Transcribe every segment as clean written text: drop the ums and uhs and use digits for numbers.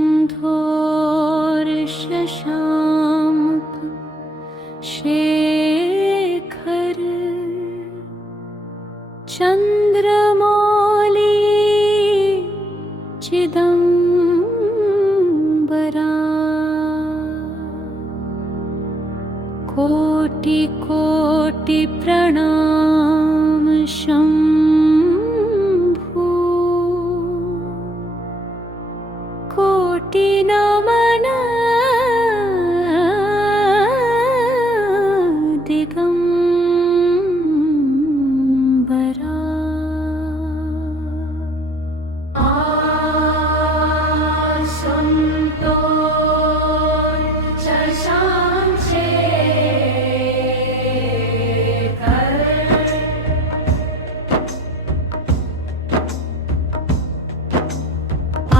शंभोर शशांक शेखर चंद्रमौली चिदंबरा कोटि कोटि प्रणाम शंभो कोटि नमन दिगंबरा संतोर शशांक शेखर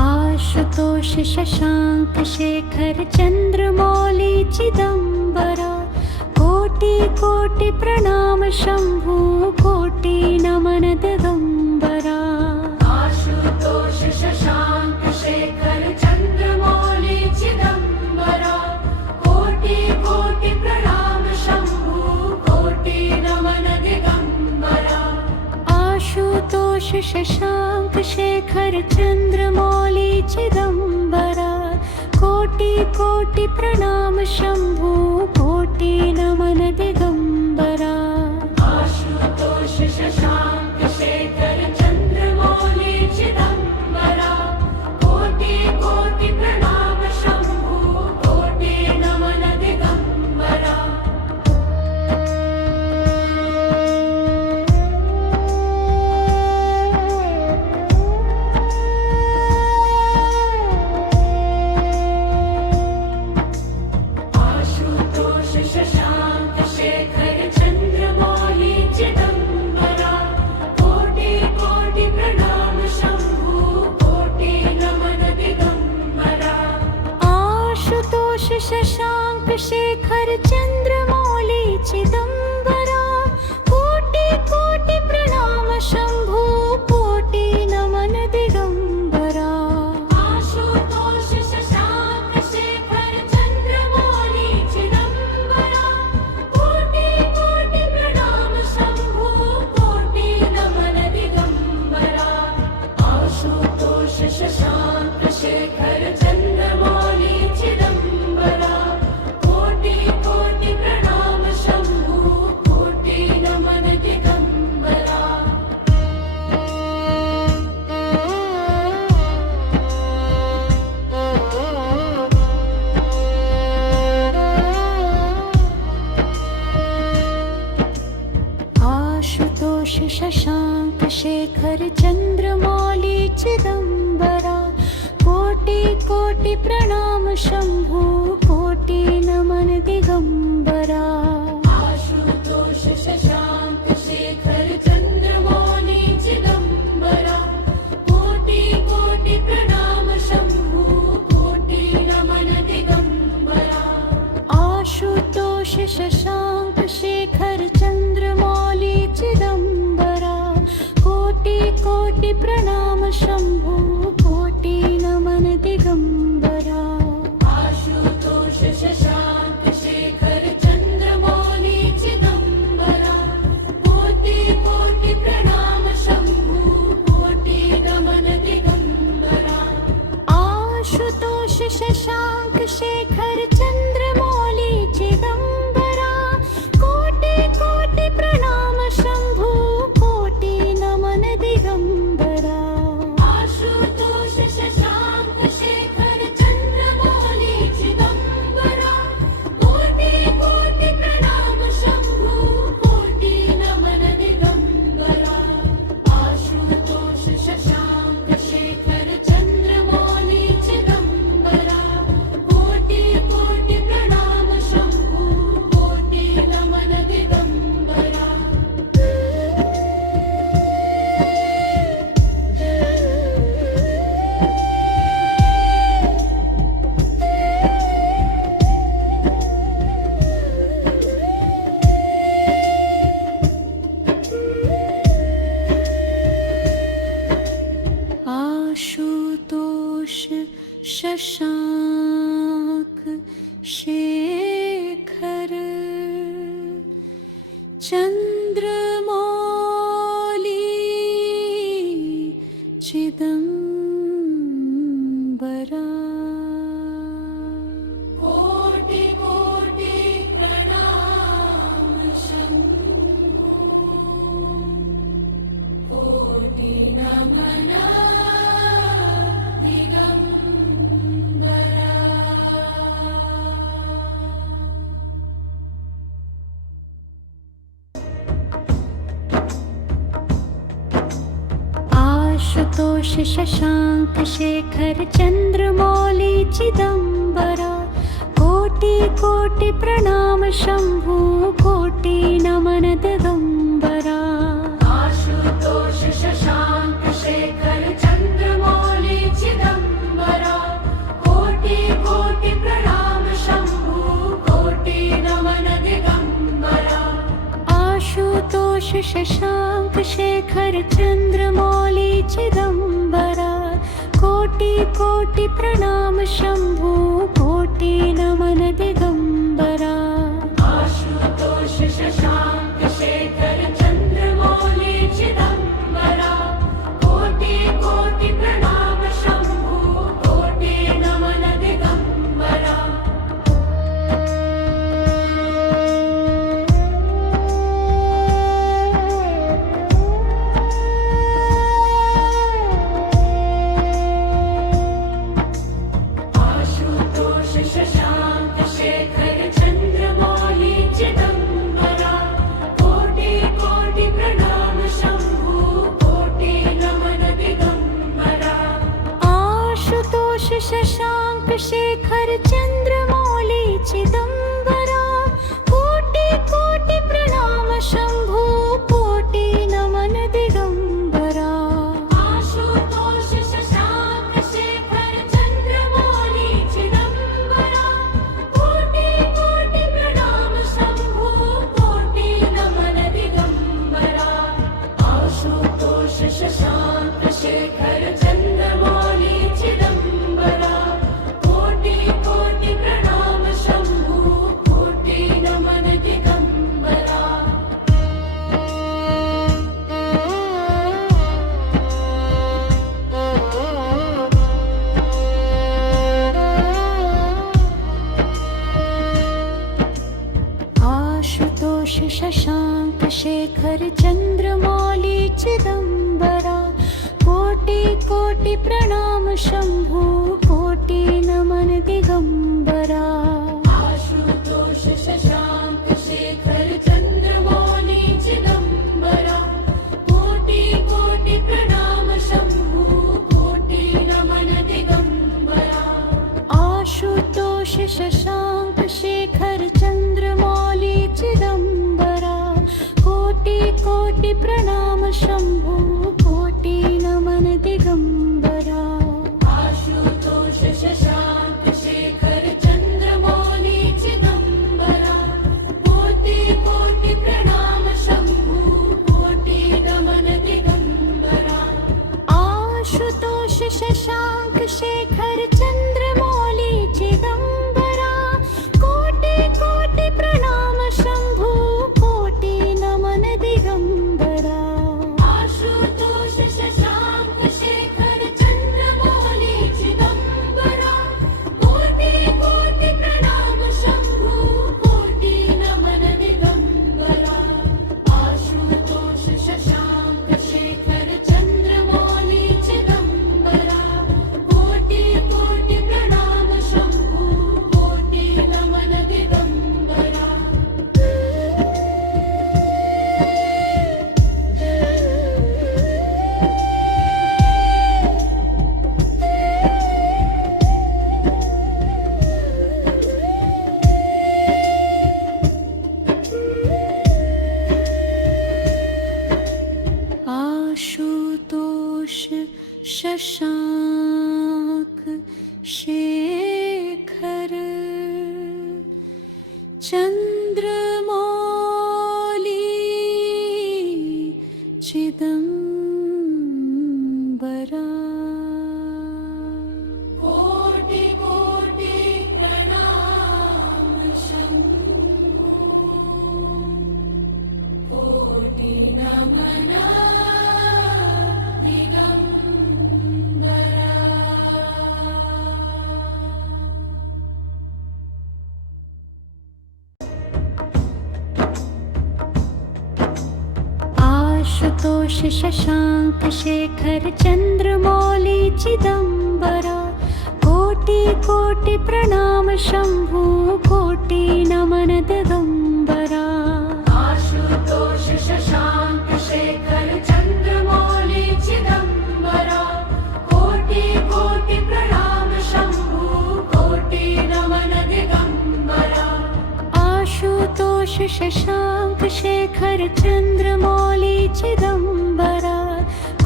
आशुतोष शशांक शेखर चंद्रमौली चिदंबरा कोटि कोटि प्रणाम शंभो कोटि नमन दिगंबरा आशुतोष शशांक शेखर चंद्रमौली चिदंबरा कोटि कोटि प्रणाम शंभो कोटि नमन दिगंबरा आशुतोष शशांक शेखर चंद्रमौली चिदंबरा कोटि कोटि प्रणाम शंभो कोटि नमन दिगंबरा आशुतोष शशांक शेखर चंद्रमौली चिदंबरा कोटि कोटि प्रणाम शंभो कोटि नमन दिगंबरा आशुतोष शशांक शेखर चंद्रमौली चिदंबरा कोटि कोटि प्रणाम शंभो कोटि नमन दिगंबरा आशुतोष शशांक शेखर चंद्रमौली चिदंबरा कोटि कोटि प्रणाम शंभो कोटि नमन दिगंबरा आशुतोष शशांक शेखर चंद्रमौली चिदंबरा कोटि कोटि प्रणाम शंभो कोटि नमन दिगंबरा आशुतोष शशांक शेखर चंद्रमौली चिदंबरा कोटि कोटि प्रणाम शंभो कोटि नमन दिगंबरा आशुतोष शशांक शेखर चंद्रमौली चिदंबरा कोटि कोटि प्रणाम शंभो कोटि नमन दिगंबरा आशुतोष शशांक शेखर चंद्रमौली चिदंबरा कोटि कोटि प्रणाम शंभो कोटि नमन दिगंबरा आशुतोष शशांक शेखर चंद्रमौली चिदंबरा कोटि कोटि प्रणाम शंभो कोटि नमन दिगंबरा आशुतोष शशांक शेखर चंद्रमौली शशांक शेखर चंद्रमौली चिदंबरा कोटि कोटि प्रणाम शंभो कोटि नमन आशुतोष शशांक शेखर चंद्रमौली चिदंबरा कोटि कोटि प्रणाम शंभु कोटि नमन दिगंबरा आशुतोष शशांक शेखर चंद्रमौली चिदंबरा कोटि कोटि प्रणाम शंभु कोटि नमन दिगंबरा आशुतोष शशांक शेखर चंद्रमौली चिदंबरा कोटि कोटि प्रणाम शंभु कोटि नमन दिगंबरा आशुतोष शशांक शेखर चंद्रमौली चिदंबरा कोटि कोटि प्रणाम शंभु कोटि नमन दिगंबरा शशांक शेखर चंद्रमौली चिदंबरा कोटि कोटि प्रणाम शंभु कोटि नमन दिगंबरा आशुतोष शशांक शेखर चंद्रमौली चिदंबरा कोटि कोटि प्रणाम शंभु कोटि नमन दिगंबरा आशुतोष शशांक शेखर चंद्रमौली चिदंबरा कोटि कोटि प्रणाम शंभु कोटि नमन दिगंबरा आशुतोष शशांक शेखर चंद्रमौली चिदंबरा कोटि कोटि प्रणाम शंभु कोटि नमन दिगंबरा आशुतोष शशांक शेखर चंद्रमौली चिदंबरा कोटि कोटि प्रणाम शंभु कोटि नमन दिगंबरा आशुतोष शशांक शेखर चंद्रमौली चिदंबरा कोटि कोटि प्रणाम शंभु कोटि नमन दिगंबरा आशुतोष शशांक शेखर चंद्रमौली चिदंबरा कोटि कोटि प्रणाम शंभु कोटि नमन दिगंबरा आशुतोष शशांक शेखर चंद्रमौली चिदंबरा कोटि कोटि प्रणाम शंभु कोटि नमन दिगंबरा आशुतोष शशांक शेखर चंद्रमौली चिदंबरा कोटि कोटि प्रणाम शंभु कोटि नमन दिगंबरा आशुतोष शशांक शेखर चंद्रमौली चिदंबरा कोटि कोटि प्रणाम शंभु कोटि नमन दिगंबरा आशुतोष शशांक शेखर चंद्रमौली चिदंबरा कोटि आशुतोष शशांक शेखर चंद्रमौली चिदंबरा कोटि कोटि प्रणाम शंभु कोटि नमन दिगंबरा आशुतोष शशांक शेखर चंद्रमौली चिदंबरा कोटि कोटि प्रणाम शंभु कोटि नमन दिगंबरा आशुतोष शशांक शेखर चंद्रमौली चिदंबरा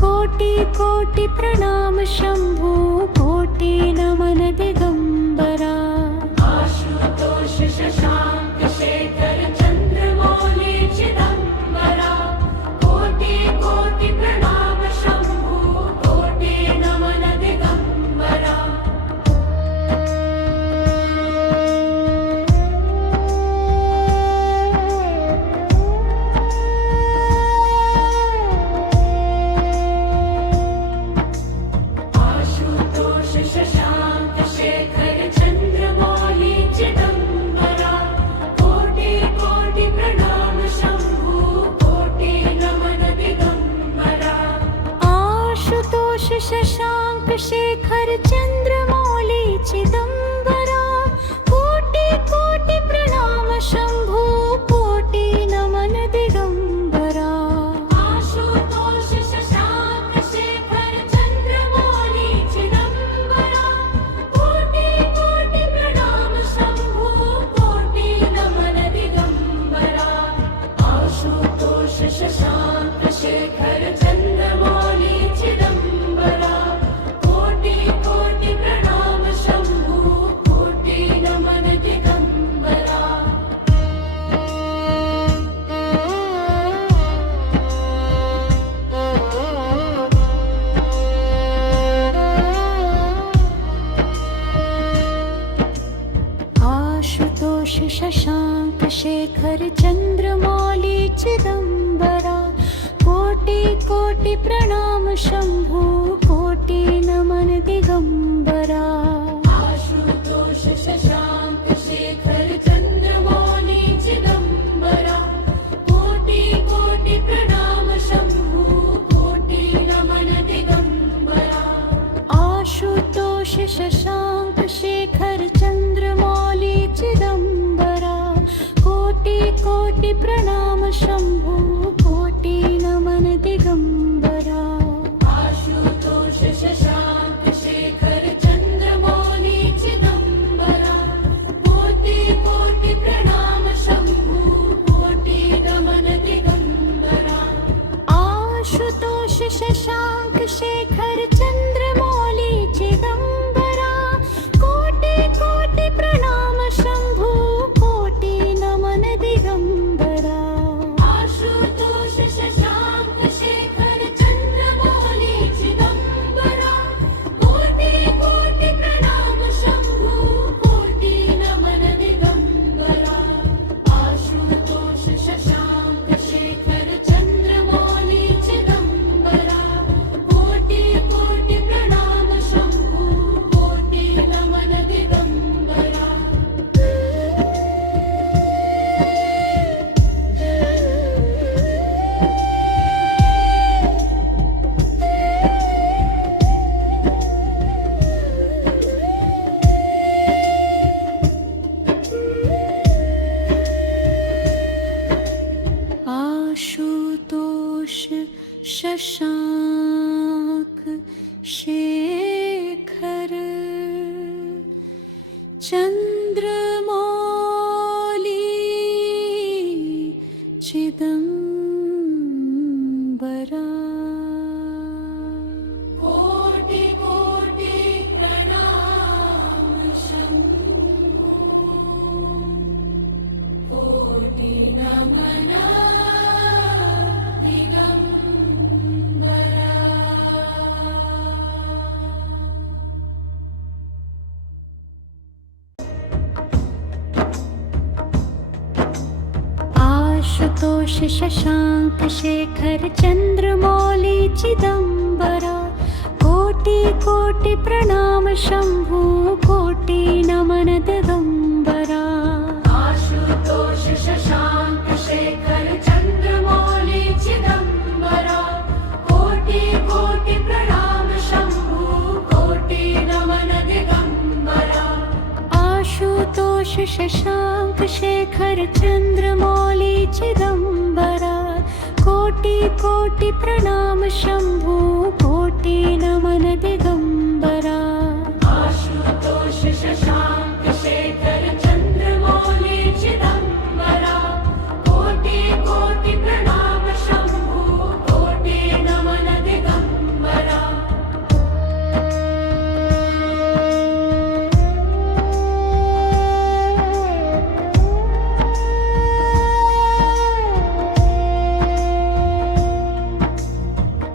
कोटि कोटि प्रणाम शंभु कोटि नमन दिगंबरा आशुतोष शशांक शेखर चंद्रमौली चिदंबरा कोटि कोटि प्रणाम शंभु कोटि नमन दिगंबरा आशुतोष शशांक शेखर चंद्रमौली चिदंबरा कोटि कोटि प्रणाम शंभु कोटि नमन दिगंबरा आशुतोष शशांक शेखर चंद्रमौली चिदंबरा कोटि कोटि प्रणाम शंभु कोटि नमन दिगंबरा आशुतोष शशांक शेखर चंद्रमौली चिदंबरा कोटि कोटि प्रणाम शंभु कोटि नमन दिगंबरा आशुतोष शशांक शेखर चंद्रमौली चिदंबरा कोटि कोटि प्रणाम शंभु कोटि नमन दिगंबरा आशुतोष शशांक शेखर चंद्रमौली चिदंबरा कोटि कोटि प्रणाम शंभु कोटि नमन दिगंबरा आशुतोष शशांक शेखर चंद्रमौली चिदंबरा कोटि कोटि प्रणाम शंभु कोटि नमन दिगंबरा आशुतोष शशांक शेखर चंद्रमौली चिदंबरा कोटि कोटि प्रणाम शंभु कोटि नमन दिगंबरा आशुतोष शशांक शेखर चंद्रमौली चिदंबरा कोटि कोटि प्रणाम शंभु कोटि नमन दिगंबरा आशुतोष शशांक शेखर चंद्रमौली चिदंबरा कोटि कोटि प्रणाम शंभु कोटि नमन दिगंबरा आशुतोष शशांक शेखर चंद्रमौली चिदंबरा कोटि कोटि प्रणाम शंभु कोटि नमन दिगंबरा आशुतोष शशांक शेखर चंद्रमौली चिदंबरा कोटि कोटि प्रणाम शंभु कोटि नमन दिगंबरा आशुतोष शशांक शेखर चंद्रमौली चिदंबरा कोटि कोटि प्रणाम शंभु कोटि नमन दिगंबरा आशुतोष शशांक शेखर चंद्रमौली चिदंबरा कोटि कोटि प्रणाम शंभु कोटि नमन दिगंबरा आशुतोष शशांक शेखर चंद्रमौली चिदंबरा शशांक शेखर चंद्रमौली चिदंबरा कोटि कोटि प्रणाम शंभु कोटि नमन दिगंबरा आशुतोष शशांक शेखर चंद्रमौली चिदंबरा कोटि कोटि प्रणाम शंभु कोटि नमन दिगंबरा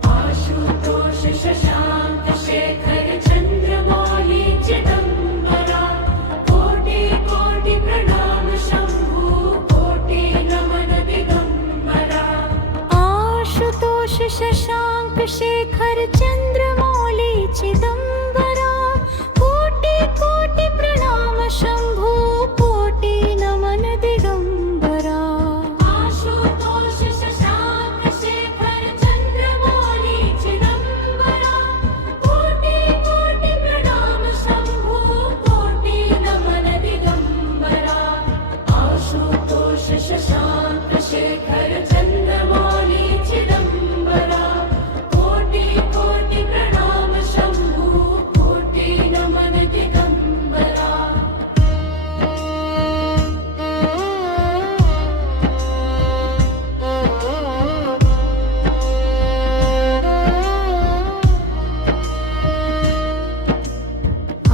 आशुतोष शशांक शेखर चंद्रमौली चिदंबरा कोटि कोटि प्रणाम शंभु कोटि नमन दिगंबरा आशुतोष शशांक शेखर चंद्रमौली चिदंबरा कोटि कोटि प्रणाम शंभु कोटि नमन दिगंबरा आशुतोष शशांक शेखर चंद्रमौली चिदंबरा कोटि कोटि प्रणाम शंभु कोटि नमन दिगंबरा आशुतोष शशांक शेखर चंद्रमौली चिदंबरा कोटि कोटि प्रणाम शंभु कोटि नमन दिगंबरा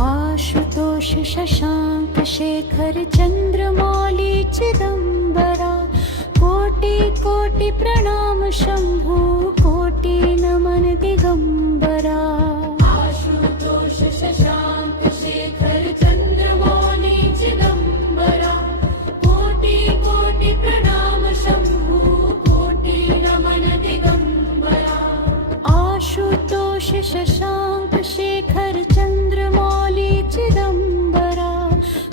आशुतोष शशांक शेखर चंद्रमौली चिदंबरा कोटि कोटि प्रणाम शंभु कोटि नमन दिगंबरा आशुतोष शशांक शेखर चंद्रमौली चिदंबरा कोटि कोटि प्रणाम शंभु कोटि नमन दिगंबरा आशुतोष शशांक शेखर चंद्रमौली चिदंबरा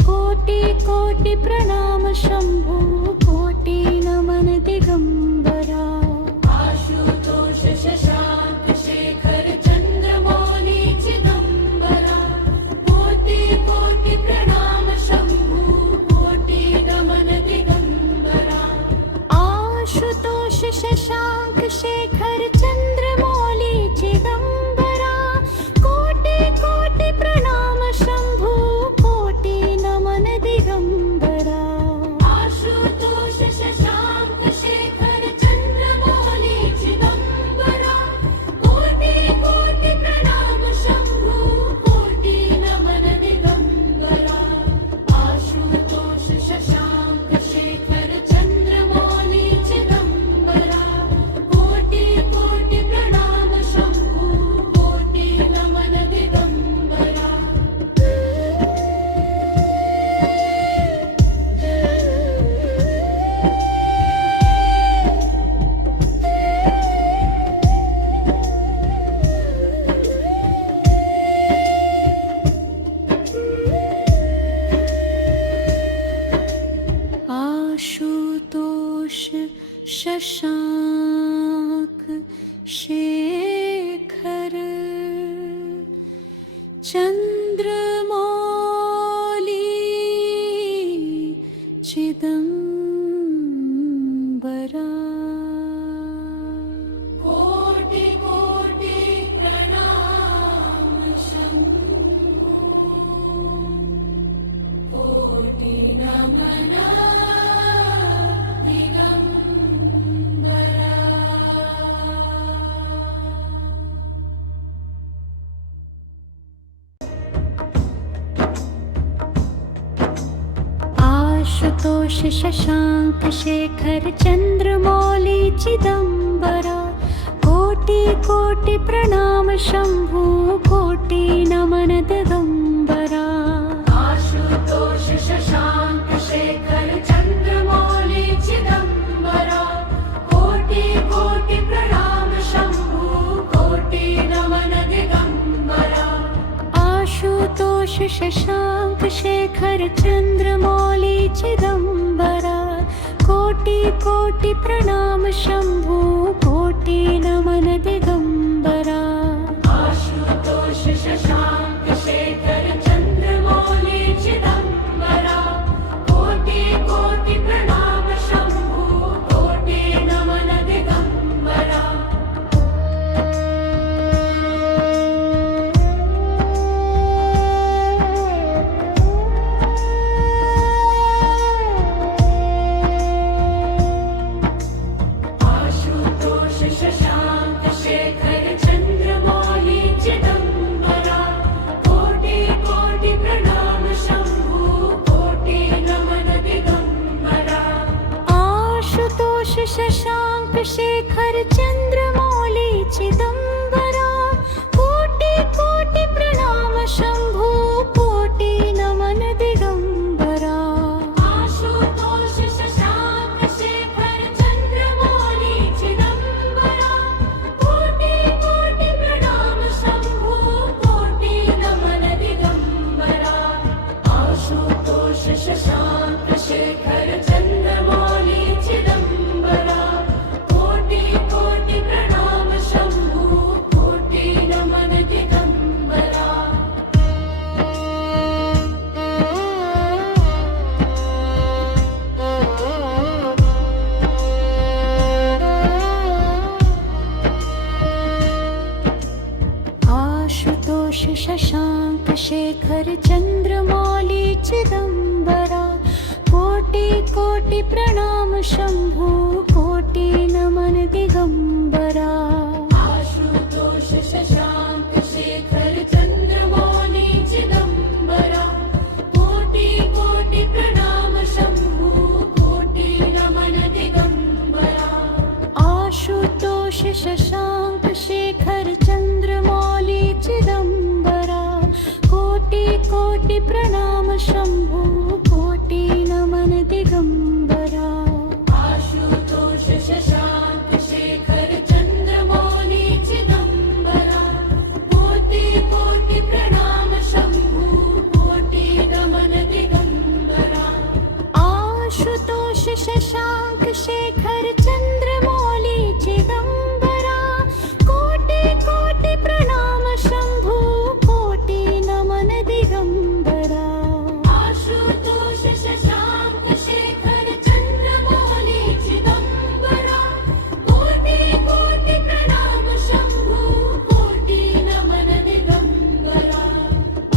कोटि कोटि प्रणाम शंभु कोटि नमन दिगंबरा आशुतोष शशांक शेखर चंद्रमौली चिदंबरा कोटि कोटि प्रणाम शंभु कोटि नमन दिगंबरा आशुतोष शशांक शेखर चंद्रमौली चिदंबरा कोटि कोटि प्रणाम शंभु कोटि नमन दिगंबरा आशुतोष शशांक शेखर चंद्रमौली चिदंबरा कोटि कोटि प्रणाम शंभु कोटि नमन दिगंबरा आशुतोष शशांक शेखर चंद्रमौली चिदंबरा कोटि कोटि प्रणाम शंभु कोटि नमन दिगंबरा आशुतोष शशांक शेखर चंद्रमौली चिदंबरा कोटि कोटि प्रणाम शंभु कोटि नमन दिगंबरा आशुतोष शशांक शेखर चंद्रमौली चिदंबरा कोटि कोटि प्रणाम शंभु कोटि नमन दिगंबरा आशुतोष शशांक शेखर चंद्रमौली चिदंबरा कोटि कोटि प्रणाम शंभु कोटि नमन दिगंबरा आशुतोष शशांक शेखर चंद्रमौली चिदंबरा कोटि कोटि प्रणाम शंभु कोटि नमन दिगंबरा आशुतोष शशांक शेखर चंद्रमौली चिदंबरा शेखर चंद्रमौली चिदंबरा कोटि कोटि प्रणाम शंभू कोटि नमन दिगंबरा आशुतोष शशांक शेखर चंद्रमौली चिदंबरा कोटि कोटि प्रणाम शंभू कोटि नमन दिगंबरा आशुतोष शशांक शेखर चंद्रमौली चिदंबरा कोटि कोटि प्रणाम शंभू कोटि नमन दिगंबरा आशुतोष शशांक शेखर चंद्रमौली चिदंबरा कोटि कोटि प्रणाम शंभू कोटि नमन दिगंबरा आशुतोष शशांक शेखर चंद्रमौली चिदंबरा कोटि कोटि प्रणाम शंभू कोटि नमन दिगंबरा आशुतोष शशांक शेखर चंद्रमौली चिदंबरा कोटि कोटि प्रणाम शंभू कोटि नमन दिगंबरा आशुतोष शशांक शेखर चंद्रमौली चिदंबरा कोटि कोटि प्रणाम शंभू कोटि नमन दिगंबरा आशुतोष शशांक शेखर चंद्रमौली चिदंबरा कोटि कोटि प्रणाम शंभू कोटि नमन दिगंबरा आशुतोष शशांक शेखर चंद्रमौली चिदंबरा कोटि कोटि प्रणाम शंभू कोटि नमन दिगंबरा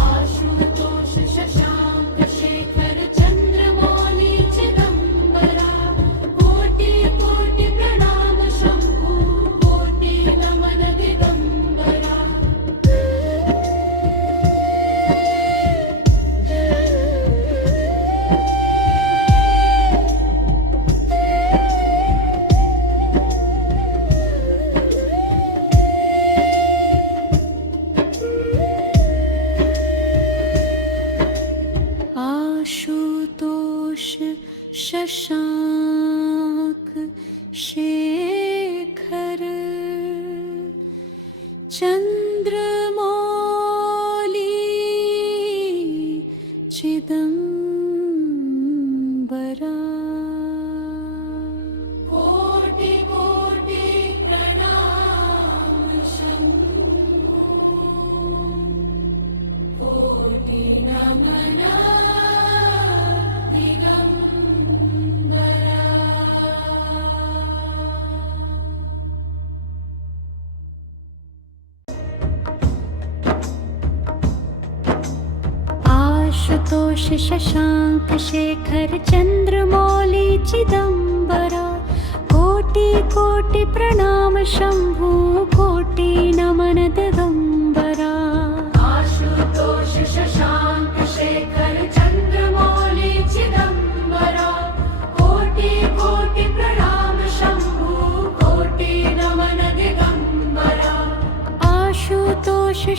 आशुतोष शशांक शेखर चंद्रमौली चिदंबरा कोटि कोटि प्रणाम शंभू कोटि नमन दिगंबरा आशुतोष शशांक शेखर चंद्रमौली चिदंबरा कोटि कोटि प्रणाम शंभू कोटि नमन दिगंबरा आशुतोष शशांक शेखर चंद्रमौली चिदंबरा कोटि कोटि प्रणाम शंभू कोटि नमन दिगंबरा आशुतोष शशांक शेखर चंद्रमौली चिदंबरा कोटि कोटि प्रणाम शंभू कोटि नमन दिगंबरा आशुतोष